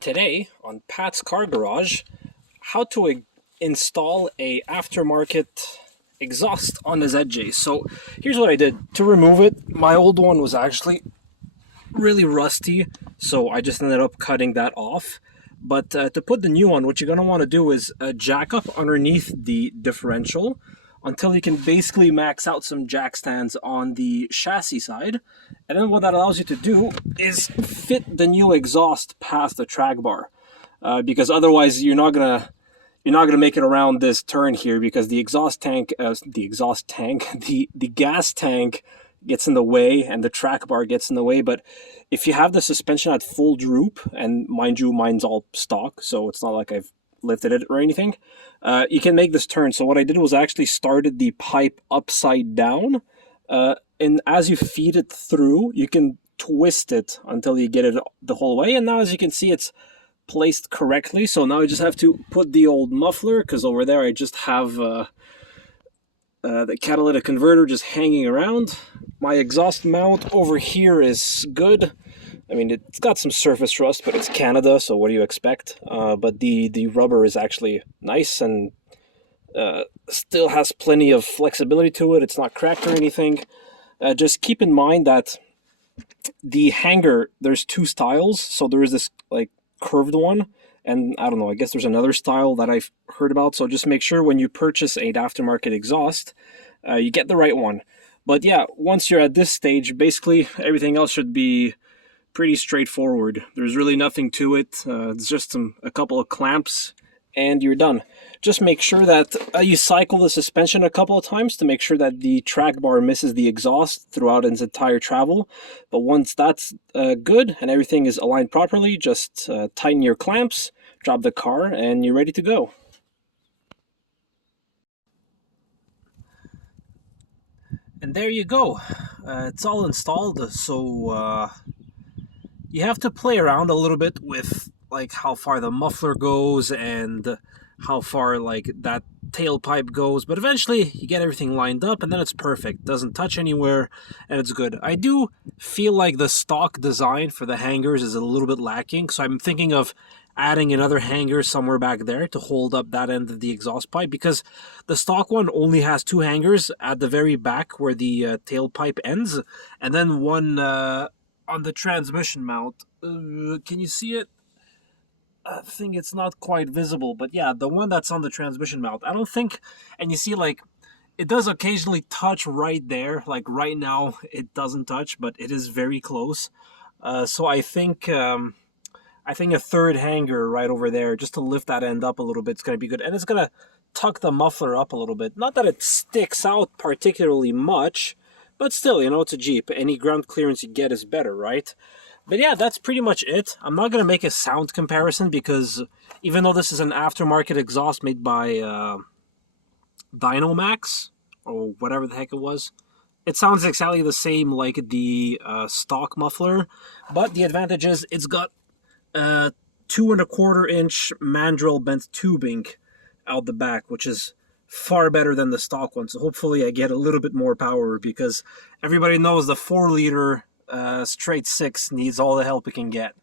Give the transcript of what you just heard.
Today on Pat's Car Garage, how to install a aftermarket exhaust on the ZJ. So here's what I did. To remove it, my old one was actually really rusty, so I just ended up cutting that off. But to put the new one, what you're going to want to do is jack up underneath the differential until you can basically max out some jack stands on the chassis side. And then what that allows you to do is fit the new exhaust past the track bar. Because otherwise you're not gonna make it around this turn here, because the gas tank gets in the way and the track bar gets in the way. But if you have the suspension at full droop, and mind you, mine's all stock, so it's not like I've lifted it or anything, you can make this turn. So what I did was I actually started the pipe upside down, and as you feed it through, you can twist it until you get it the whole way. And now, as you can see, it's placed correctly. So now I just have to put the old muffler, because over there I just have the catalytic converter just hanging around. My exhaust mount over here is good. I mean, it's got some surface rust, but it's Canada, so what do you expect? But the rubber is actually nice and still has plenty of flexibility to it. It's not cracked or anything. Just keep in mind that the hanger, there's two styles. So there is this like curved one, and I don't know, I guess there's another style that I've heard about. So just make sure when you purchase an aftermarket exhaust, you get the right one. But yeah, once you're at this stage, basically everything else should be pretty straightforward. There's really nothing to it. It's just a couple of clamps and you're done. Just make sure that you cycle the suspension a couple of times to make sure that the track bar misses the exhaust throughout its entire travel. But once that's good and everything is aligned properly, just tighten your clamps, drop the car, and you're ready to go. And there you go. It's all installed. So you have to play around a little bit with like how far the muffler goes and how far like that tailpipe goes, but eventually you get everything lined up and then it's perfect. Doesn't touch anywhere and it's good. I do feel like the stock design for the hangers is a little bit lacking, so I'm thinking of adding another hanger somewhere back there to hold up that end of the exhaust pipe, because the stock one only has two hangers at the very back where the tailpipe ends, and then one on the transmission mount. Can you see it? I think it's not quite visible, but yeah, the one that's on the transmission mount, I don't think, and you see like it does occasionally touch right there, like right now it doesn't touch, but it is very close. So I think a third hanger right over there, just to lift that end up a little bit, is going to be good. And it's going to tuck the muffler up a little bit. Not that it sticks out particularly much, but still, you know, it's a Jeep. Any ground clearance you get is better, right? But yeah, that's pretty much it. I'm not going to make a sound comparison, because even though this is an aftermarket exhaust made by Dynomax, or whatever the heck it was, it sounds exactly the same like the stock muffler. But the advantage is it's got 2¼ inch mandrel bent tubing out the back, which is far better than the stock one. So hopefully I get a little bit more power, because everybody knows the 4-liter straight six needs all the help it can get.